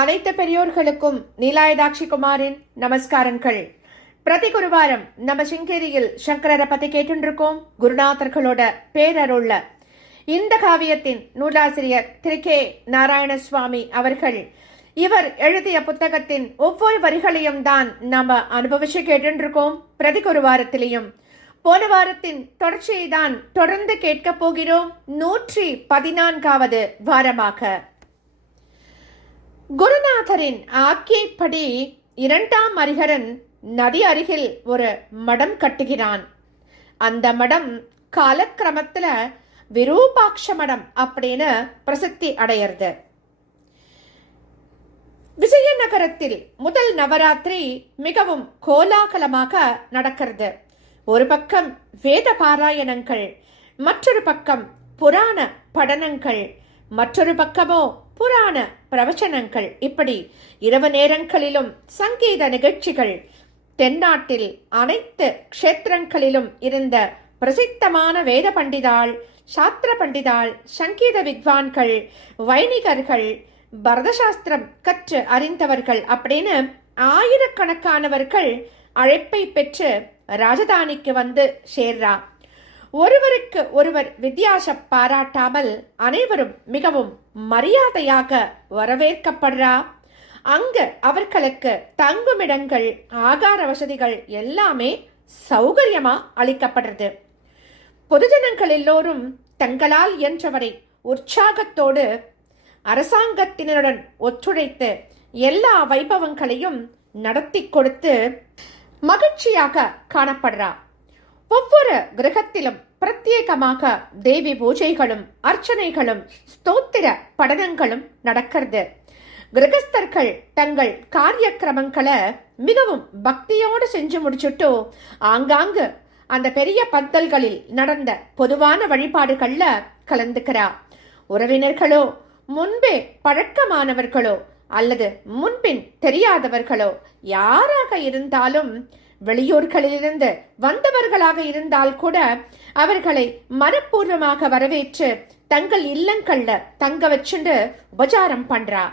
அனைத்து பெரியோர்களுக்கும் நீலாயதாட்சி குமாரின் நமஸ்காரங்கள். பிரதி குருவாரம் நம்ம சிங்கேரியில் சங்கரரை பத்தி கேட்டுருக்கோம் குருநாதர்களோட பேரருள்ள இந்த காவியத்தின் நூலாசிரியர் திரு கே நாராயணசுவாமி அவர்கள். இவர் எழுதிய புத்தகத்தின் ஒவ்வொரு வரிகளையும் தான் நாம அனுபவிச்சு கேட்டுருக்கோம் பிரதி குருவாரத்திலையும். போன வாரத்தின் தொடர்ச்சியை தான் தொடர்ந்து கேட்கப் போகிறோம். நூற்றி பதினான்காவது வாரமாக. குருநாதரின் ஆக்கியப்படி இரண்டாம் அரிகரன் நதி அருகில் ஒரு மடம் கட்டுகிறான். அந்த மடம் காலக்கிரமத்தில் விரூபாட்ச மடம் அப்படின்னு பிரசித்தி அடையிறது. விஜயநகரத்தில் முதல் நவராத்திரி மிகவும் கோலாகலமாக நடக்கிறது. ஒரு பக்கம் வேத பாராயணங்கள் மற்றொரு பக்கம் புராண படனங்கள் மற்றொரு பக்கமோ புராண பிரவச்சனங்கள் இப்படி இரவு நேரங்களிலும் சங்கீத நிகழ்ச்சிகள் தென்னாட்டில் அனைத்து க்ஷேத்திரங்களிலும் இருந்த பிரசித்தமான வேத பண்டிதாள் சாஸ்திர பண்டிதாள் சங்கீத வித்வான்கள் வைணிகர்கள் பரதசாஸ்திரம் கற்று அறிந்தவர்கள் அப்படின்னு ஆயிரக்கணக்கானவர்கள் அழைப்பை பெற்று ராஜதானிக்கு வந்து சேர்றா. ஒருவருக்கு ஒருவர் வித்தியாச பாராட்டாமல் அனைவரும் மிகவும் மரியாதையாக வரவேற்கப்படுறா. அங்கு அவர்களுக்கு தங்குமிடங்கள் ஆகார வசதிகள் எல்லாமே சௌகரியமா அளிக்கப்படுறது. பொதுஜனங்கள் எல்லோரும் தங்களால் என்றவரை உற்சாகத்தோடு அரசாங்கத்தினருடன் ஒத்துழைத்து எல்லா வைபவங்களையும் நடத்தி கொடுத்து மகிழ்ச்சியாக காணப்படுறா. ஒவ்வொரு கிரகத்திலும் பிரத்யேகமாக தேவி பூஜைகளும் அர்ச்சனைகளும் ஸ்தோத்திர படனங்களும் நடக்கிறது. கிரகஸ்தர்கள் தங்கள் காரிய கிரமங்களை மிகவும் பக்தியோடு செஞ்சு முடிச்சுட்டு ஆங்காங்கு அந்த பெரிய பந்தல்களில் நடந்த பொதுவான வழிபாடுகள்ல கலந்துக்கிறா. உறவினர்களோ முன்பே பழக்கமானவர்களோ அல்லது முன்பின் தெரியாதவர்களோ யாராக இருந்தாலும் வெளியூர்களிலிருந்து வந்தவர்களாக இருந்தால் கூட அவர்களை மனப்பூர்வமாக வரவேற்று தங்கள் இல்லங்கள்ல தங்க வச்சுண்டு உபச்சாரம் பண்றா.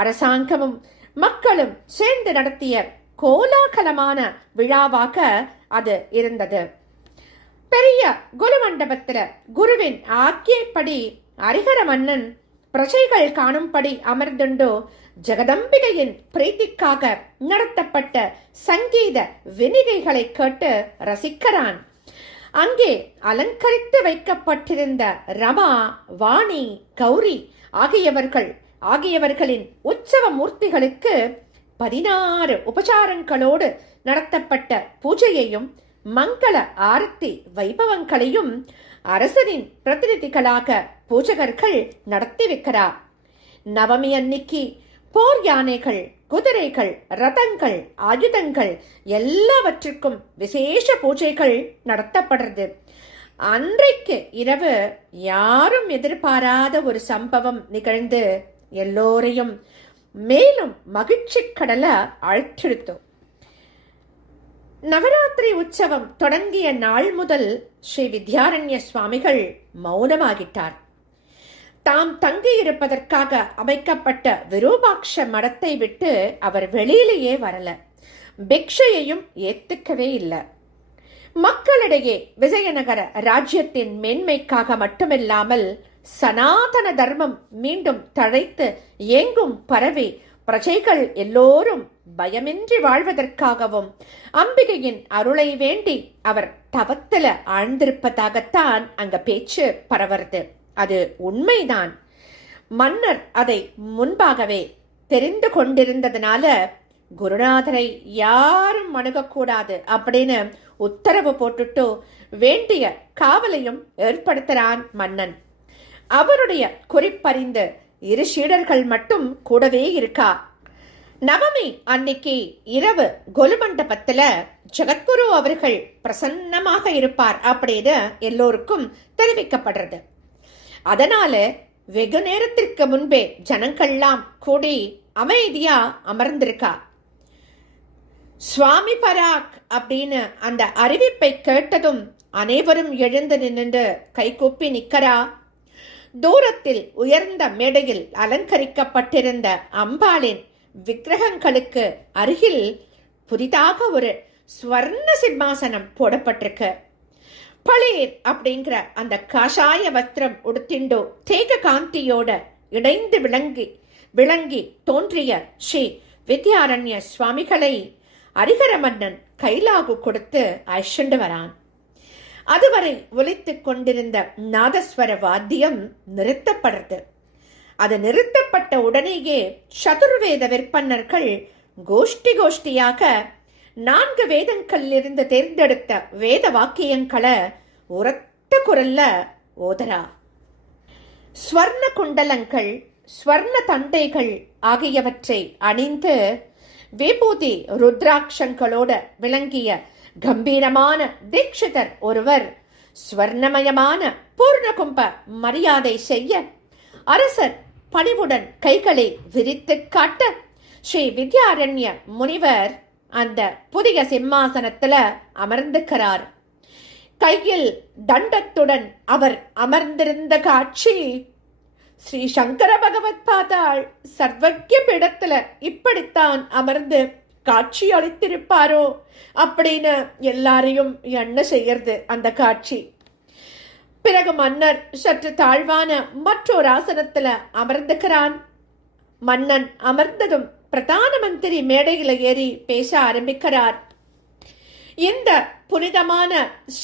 அரசாங்கமும் மக்களும் சேர்ந்து நடத்திய கோலாகலமான விழாவாக அது இருந்தது. பெரிய குரு மண்டபத்துல குருவின் ஆக்கியப்படி அரிகர மன்னன் பிரஜைகள் காணும்படி அமர்ந்துண்டோ ஜெகதம்பிகையின் பிரீத்திக்காக நடத்தப்பட்ட சங்கீத வினிகைகளை கேட்டு ரசிக்கிறான். அங்கே அலங்கரித்து வைக்கப்பட்டிருந்த ரமா வாணி கௌரி ஆகியவர்கள் ஆகியவர்களின் உற்சவ மூர்த்திகளுக்கு பதினாறு உபசாரங்களோடு நடத்தப்பட்ட பூஜையையும் மங்கள ஆரத்தி வைபவங்களையும் அரசனின் பிரதிநிதிகளாக பூஜகர்கள் நடத்தி வைக்கிறார். நவமி அன்னைக்கு போர் யானைகள் குதிரைகள் ரதங்கள் ஆயுதங்கள் எல்லாவற்றுக்கும் விசேஷ பூஜைகள் நடத்தப்படுறது. அன்றைக்கு இரவு யாரும் எதிர்பாராத ஒரு சம்பவம் நிகழ்ந்து எல்லோரையும் மேலும் மகிழ்ச்சி கடலை அழைத்திருத்தோம். நவராத்திரி உற்சவம் தொடங்கிய நாள் முதல் ஸ்ரீ வித்யாரண்ய சுவாமிகள் மௌனமாகிட்டார். தாம் தங்கியிருப்பதற்காக அமைக்கப்பட்ட விரூபாட்ச மடத்தை விட்டு அவர் வெளியிலேயே வரல. பிக்ஷையையும் ஏத்துக்கவே இல்லை. மக்களிடையே விஜயநகர ராஜ்யத்தின் மேன்மைக்காக மட்டுமில்லாமல் சனாதன தர்மம் மீண்டும் தழைத்து எங்கும் பரவி பிரஜைகள் எல்லோரும் பயமின்றி வாழ்வதற்காகவும் அம்பிகையின் அருளை வேண்டி அவர் தவத்தில் ஆழ்ந்திருப்பதாகத்தான் அங்க பேச்சு பரவருது அது உண்மைதான். மன்னர் அதை முன்பாகவே தெரிந்து கொண்டிருந்ததுனால குருநாதரை யாரும் அணுகக்கூடாது அப்படின்னு உத்தரவு போட்டுட்டு வேண்டிய காவலையும் ஏற்படுத்துகிறான் மன்னன். அவருடைய குறிப்பறிந்து இரு சீடர்கள் மட்டும் கூடவே இருக்கா. நவமி அன்னைக்கு இரவு கொலுமண்டபத்துல ஜெகத்குரு அவர்கள் பிரசன்னமாக இருப்பார் அப்படின்னு எல்லோருக்கும் தெரிவிக்கப்படுறது. அதனால வெகு நேரத்திற்கு முன்பே ஜனங்கள்லாம் கூடி அமைதியா அமர்ந்திருக்கா. சுவாமி பராக் அப்படின்னு அந்த அறிவிப்பை கேட்டதும் அனைவரும் எழுந்து நின்று கைகூப்பி நிற்கிறா தூரத்தில் உயர்ந்த மேடையில் அலங்கரிக்கப்பட்டிருந்த அம்பாளின் விக்கிரகங்களுக்கு அருகில் புதிதாக ஒரு ஸ்வர்ண சிம்மாசனம் போடப்பட்டிருக்கு. பளீர் அப்படிங்கிற அந்த காஷாய வஸ்திரம் உடுத்திண்டோ தேக காந்தியோட இணைந்து விளங்கி விளங்கி தோன்றிய ஸ்ரீ வித்யாரண்ய சுவாமிகளை அரிகர மன்னன் கைலாகு கொடுத்து அழிச்சுண்டு வரான். அதுவரை ஒலித்துக் கொண்டிருந்த நாதஸ்வர வாத்தியம் நிறுத்தப்படுறது. அது நிறுத்தப்பட்ட உடனேயே சதுர்வேத விற்பன்னர்கள் கோஷ்டி கோஷ்டியாக நான்கு வேதங்களிலிருந்து தேர்ந்தெடுத்த வேத வாக்கியங்களை உரத்த குரல்ல ஓதரா ஸ்வர்ண குண்டலங்கள் ஸ்வர்ண தண்டைகள் ஆகியவற்றை அணிந்து விபூதி ருத்ராட்சங்களோட விளங்கிய கம்பீரமான தீட்சிதர் ஒருவர் ஸ்வர்ணமயமான பூர்ணகும்ப மரியாதை செய்ய அரசர் பணிவுடன் கைகளை விரித்து காட்ட ஸ்ரீ வித்யாரண்ய முனிவர் அந்த புதிய சிம்மாசனத்துல அமர்ந்துக்கிறார் கையில் தண்டத்துடன் அவர் அமர்ந்திருந்த காட்சி ஸ்ரீ சங்கர பகவத் பாதாள் சர்வக்கிய பீடத்துல இப்படித்தான் அமர்ந்து காட்சி அளித்திருப்பாரோ அப்படின்னு எல்லாரையும் என்ன செய்யறது அந்த காட்சி. பிறகு மன்னர் சற்று தாழ்வான மற்றொரு ஆசனத்துல அமர்ந்துக்கிறான் மன்னன் அமர்ந்ததும் பிரதான மந்திரி மேடையில் ஏறி பேச ஆரம்பிக்கிறார். இந்த புனிதமான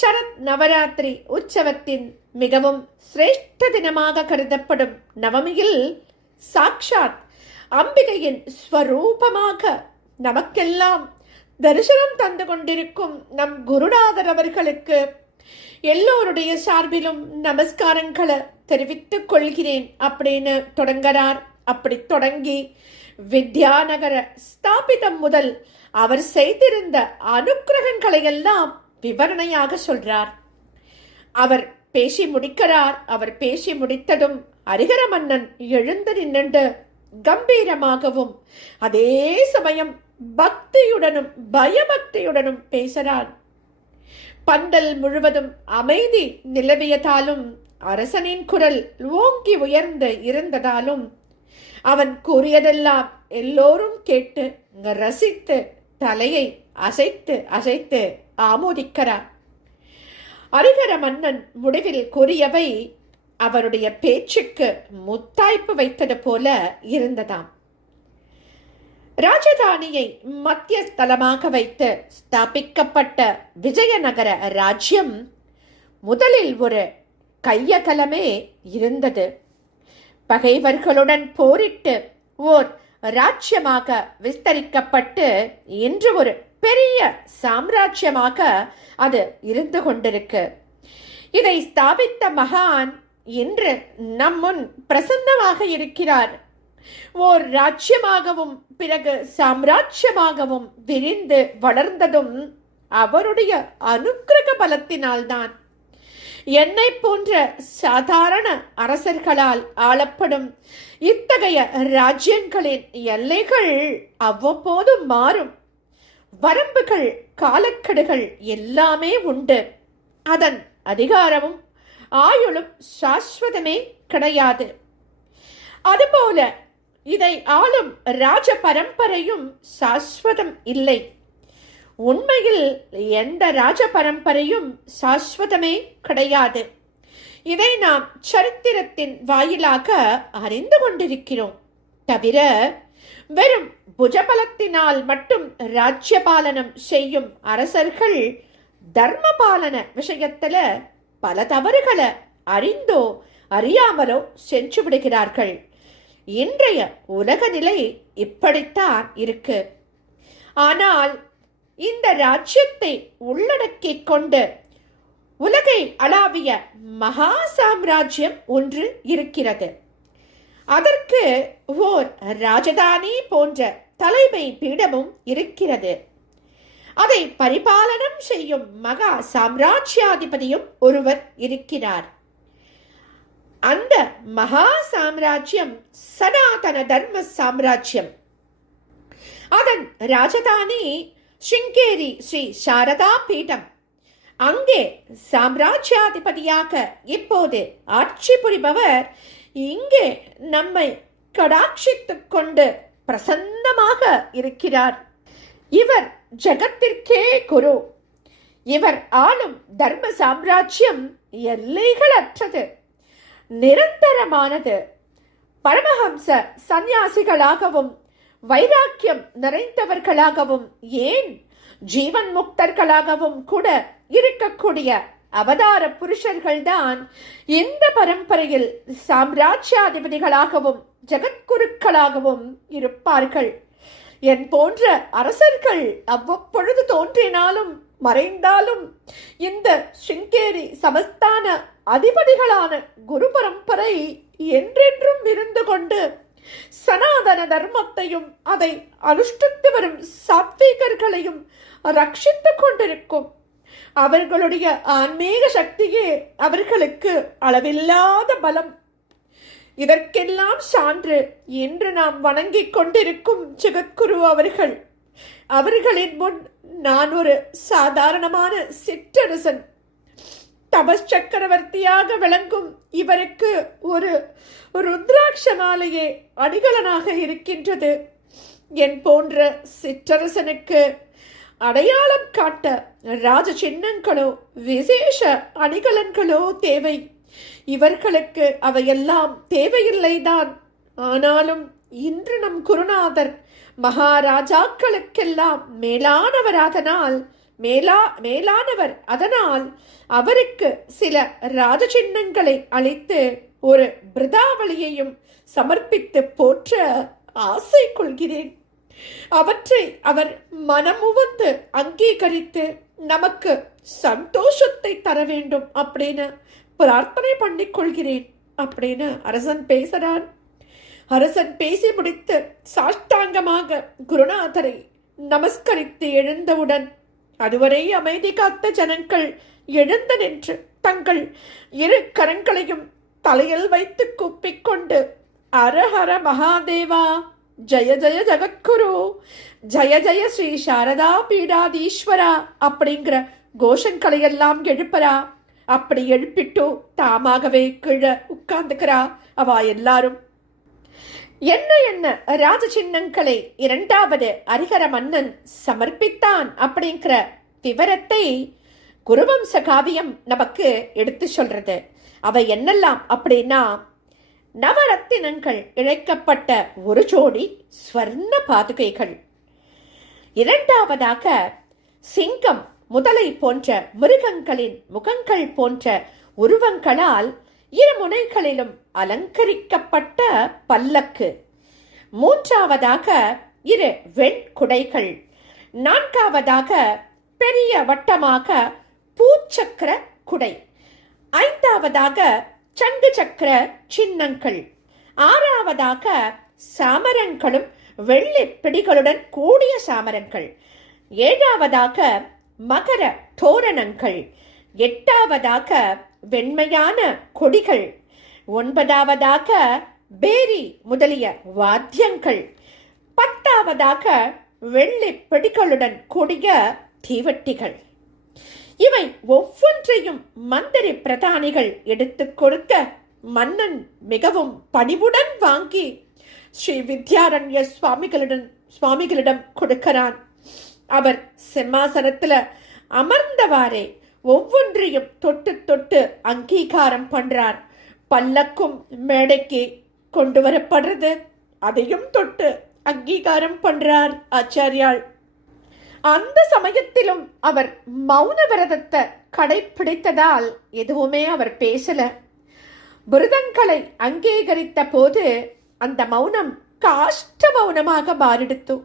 சரத் நவராத்திரி உற்சவத்தின் மிகவும் சிரேஷ்ட தினமாக கருதப்படும் நவமியில் சாக்ஷாத் அம்பிகையின் ஸ்வரூபமாக நமக்கெல்லாம் தரிசனம் தந்து கொண்டிருக்கும் நம் குருநாதர் அவர்களுக்கு எல்லோருடைய சார்பிலும் நமஸ்காரங்களை தெரிவித்துக் கொள்கிறேன் அப்படின்னு தொடங்குறார் அப்படி தொடங்கி வித்யாநகர ஸ்தாபிதம் முதல் அவர் செய்திருந்த அனுக்கிரகங்களை எல்லாம் விவரணையாக சொல்றார். அவர் பேசி முடிக்கிறார். அவர் பேசி முடித்ததும் அரிகர மன்னன் எழுந்து நின்று கம்பீரமாகவும் அதே சமயம் பக்தியுடனும் பயபக்தியுடனும் பேசுகிறான். பந்தல் முழுவதும் அமைதி நிலவியதாலும் அரசனின் குரல் ஓங்கி உயர்ந்து இருந்ததாலும் அவன் கூறியதெல்லாம் எல்லோரும் கேட்டு ரசித்து தலையை அசைத்து அசைத்து ஆமோதிக்கிறார். அரிகர மன்னன் முடிவில் கூறியவை அவருடைய பேச்சுக்கு முத்தாய்ப்பு வைத்தது போல இருந்ததாம். ராஜதானியை மத்திய ஸ்தலமாக வைத்து ஸ்தாபிக்கப்பட்ட விஜயநகர ராஜ்யம் முதலில் ஒரு கையகலமே இருந்தது. பகைவர்களுடன் போரிட்டு ஓர் ராஜ்யமாக விஸ்தரிக்கப்பட்டு இன்று ஒரு பெரிய சாம்ராஜ்யமாக அது இருந்து கொண்டிருக்கு. இதை ஸ்தாபித்த மகான் இன்று நம்முன் பிரசன்னமாக இருக்கிறார். ஓர் ராஜ்யமாகவும் பிறகு சாம்ராஜ்யமாகவும் விரிந்து வளர்ந்ததும் அவருடைய அனுக்கிரக பலத்தினால்தான் என்னை போன்ற சாதாரண அரசர்களால் ஆளப்படும் இத்தகைய ராஜ்யங்களின் எல்லைகள் அவ்வப்போது மாறும். வரம்புகள் காலக்கெடுகள் எல்லாமே உண்டு. அதன் அதிகாரமும் ஆயுளும் சாஸ்வதமே கிடையாது. அதுபோல இதை ஆளும் ராஜ பரம்பரையும் சாஸ்வதம் இல்லை. உண்மையில் எந்த ராஜ பரம்பரையும் சாஸ்வதமே கிடையாது. இதை நாம் சரித்திரத்தின் வாயிலாக அறிந்து கொண்டிருக்கிறோம். தவிர வெறும் புஜபலத்தினால் மட்டும் ராஜ்யபாலனம் செய்யும் அரசர்கள் தர்மபாலன விஷயத்துல பல தவறுகளை அறிந்தோ அறியாமலோ சென்று விடுகிறார்கள். இன்றைய உலக நிலை இப்படித்தான் இருக்கு. ஆனால் இந்த ராஜ்யத்தை உள்ளடக்கிக் கொண்டு உலகை அளாவிய மகா சாம்ராஜ்யம் ஒன்று இருக்கிறது. அதற்கு ஓர் ராஜதானி போன்ற தலைமை பீடமும் இருக்கிறது. அதை பரிபாலனம் செய்யும் மகா சாம்ராஜ்யாதிபதியும் ஒருவர் இருக்கிறார். அந்த மகா சாம்ராஜ்யம் சனாதன தர்ம சாம்ராஜ்யம். அதன் ராஜதானி சிங்கேரி ஸ்ரீ சாரதா பீடம் அங்கே சாம்ராஜ்யாதிபதியாக இப்போது ஆட்சி புரிபவர் இங்கே நம்மை கடாட்சித்துக் கொண்டு பிரசன்னமாக இருக்கிறார் இவர் ஜகத்திற்கே குரு இவர் ஆளும் தர்ம சாம்ராஜ்யம் எல்லைகளற்றது நிரந்தரமானது பரமஹம்ச சந்நியாசிகளாகவும் வைராக்கியம் நிறைந்தவர்களாகவும் ஏன் ஜீவன் முக்தர்களாகவும் கூட இருக்கக்கூடிய அவதார புருஷர்கள்தான் இந்த பரம்பரையில் சாம்ராஜ்யாதிபதிகளாகவும் ஜெகத்குருக்களாகவும் இருப்பார்கள். என் போன்ற அரசர்கள் அவ்வப்பொழுது தோன்றினாலும் மறைந்தாலும் இந்த சிங்கேரி சமஸ்தான அதிபதிகளான குரு பரம்பரை என்றென்றும் இருந்து கொண்டு சனாதன தர்மத்தையும் அதை அனுஷ்டித்து வரும் சாத்வீகர்களையும் ரட்சித்துக் கொண்டிருக்கும் அவர்களுடைய ஆன்மீக சக்தியே அவர்களுக்கு அளவில்லாத பலம். இதற்கெல்லாம் சான்று இன்று நாம் வணங்கிக் கொண்டிருக்கும் ஜெகத்குரு அவர்கள். அவர்களின் முன் நான் ஒரு சாதாரணமான சிற்றரசன். தபஸ் சக்கரவர்த்தியாக விளங்கும் இவருக்கு ஒரு ருத்ராட்ச மாலையே அடிகளனாக இருக்கின்றது. என் போன்ற சிற்றரசனுக்கு அடையாளம் காட்ட ராஜ சின்னங்களோ விசேஷ அணிகலன்களோ தேவை. இவர்களுக்கு அவையெல்லாம் தேவையில்லைதான். ஆனாலும் இன்று நம் குருநாதர் மகாராஜாக்களுக்கெல்லாம் மேலானவராதனால் மேலா மேலானவர். அதனால் அவருக்கு சில ராஜ சின்னங்களை அளித்து ஒரு பிருதாவளியையும் சமர்ப்பித்து போற்ற ஆசை கொள்கிறேன் அவற்றை அவர் மனமுவந்து அங்கீகரித்து நமக்கு சந்தோஷத்தை தர வேண்டும் அப்படின்னு பிரார்த்தனை பண்ணி கொள்கிறேன் அப்படின்னு அரசன் பேசுகிறான் அரசன் பேசி முடித்து சாஷ்டாங்கமாக குருநாதரை நமஸ்கரித்து எழுந்தவுடன் அதுவரை அமைதி காத்த ஜனங்கள் எழுந்து நின்று தங்கள் இரு கரங்களையும் தலையில் வைத்து கூப்பிக்கொண்டு அரஹர மகாதேவா ஜய ஜய ஜகத்குரு ஜய ஜய ஸ்ரீ சாரதா பீடாதீஸ்வரா அப்படிங்கிற கோஷங்களை எல்லாம் எழுப்பரா அப்படி எழுப்பிட்டு தாமாகவே கீழே உட்கார்ந்துக்கிறா. அவ எல்லாரும் என்ன என்ன? ராஜ சின்னங்களை இரண்டாவது அரிகர மன்னன் சமர்ப்பித்தான் அப்படிங்கிற விவரத்தை குருவம்ச காவியம் நமக்கு எடுத்து சொல்றது. அவை என்னெல்லாம் அப்படின்னா நவரத்தினங்கள் இழைக்கப்பட்ட ஒரு ஜோடி ஸ்வர்ண பாதுகைகள். இரண்டாவதாக சிங்கம் முதலை போன்ற மிருகங்களின் முகங்கள் போன்ற உருவங்களால் இரு முனைகளிலும் அலங்கரிக்கப்பட்ட பல்லக்கு. மூன்றாவதாக இரு வெண்குடைகள் நான்காவதாக பெரிய வட்டமாக பூச்சக்கர குடை. ஐந்தாவதாக சங்கு சக்கர சின்னங்கள். ஆறாவதாக சாமரங்களும் வெள்ளி பிடிகளுடன் கூடிய சாமரங்கள் ஏழாவதாக மகர தோரணங்கள். எட்டாவதாக வெண்மையான கொடிகள். ஒன்பதாவதாக பேரி முதலிய வாத்தியங்கள். பத்தாவதாக வெள்ளி பெடிகளுடன் கூடிய தீவட்டிகள். இவை ஒவ்வொன்றையும் மந்திரி பிரதானிகள் எடுத்துக் கொடுக்க மன்னன் மிகவும் பணிவுடன் வாங்கி ஸ்ரீ வித்யாரண்ய சுவாமிகளிடம் சுவாமிகளிடம் கொடுக்கிறான். அவர் சிம்மாசனத்தில் அமர்ந்தவாறே ஒவ்வொன்றையும் தொட்டு தொட்டு அங்கீகாரம் பண்றார். பல்லக்கும் மேடைக்கு கொண்டு வரப்படுறது அதையும் தொட்டு அங்கீகாரம் பண்றார் ஆச்சாரியாள் அந்த சமயத்திலும் அவர் மௌன விரதத்தை கடைப்பிடித்ததால் எதுவுமே அவர் பேசல. விரதங்களை அங்கீகரித்த போது அந்த மௌனம் காஷ்ட மௌனமாக மாறிடுத்து.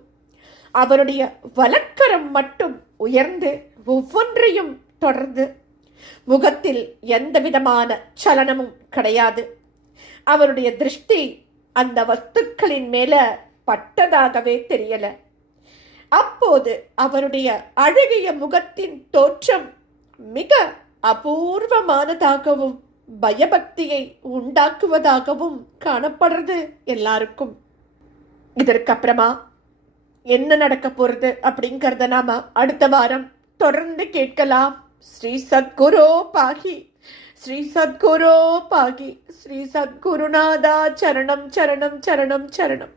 அவருடைய வலக்கரம் மட்டும் உயர்ந்து ஒவ்வொன்றையும் தொடர்ந்து. முகத்தில் எந்த விதமான சலனமும் கிடையாது. அவருடைய திருஷ்டி அந்த வஸ்துக்களின் மேல பட்டதாகவே தெரியல. அப்போது அவருடைய அழகிய முகத்தின் தோற்றம் மிக அபூர்வமானதாகவும் பயபக்தியை உண்டாக்குவதாகவும் காணப்படுறது எல்லாருக்கும். இதற்கப்புறமா என்ன நடக்க போறது அப்படிங்கிறத நாம அடுத்த வாரம் தொடர்ந்து கேட்கலாம். శ్రీ సద్గురో పాహి శ్రీ సద్గురో పాహి శ్రీ సద్గురునాథ చరణం చరణం చరణం చరణం.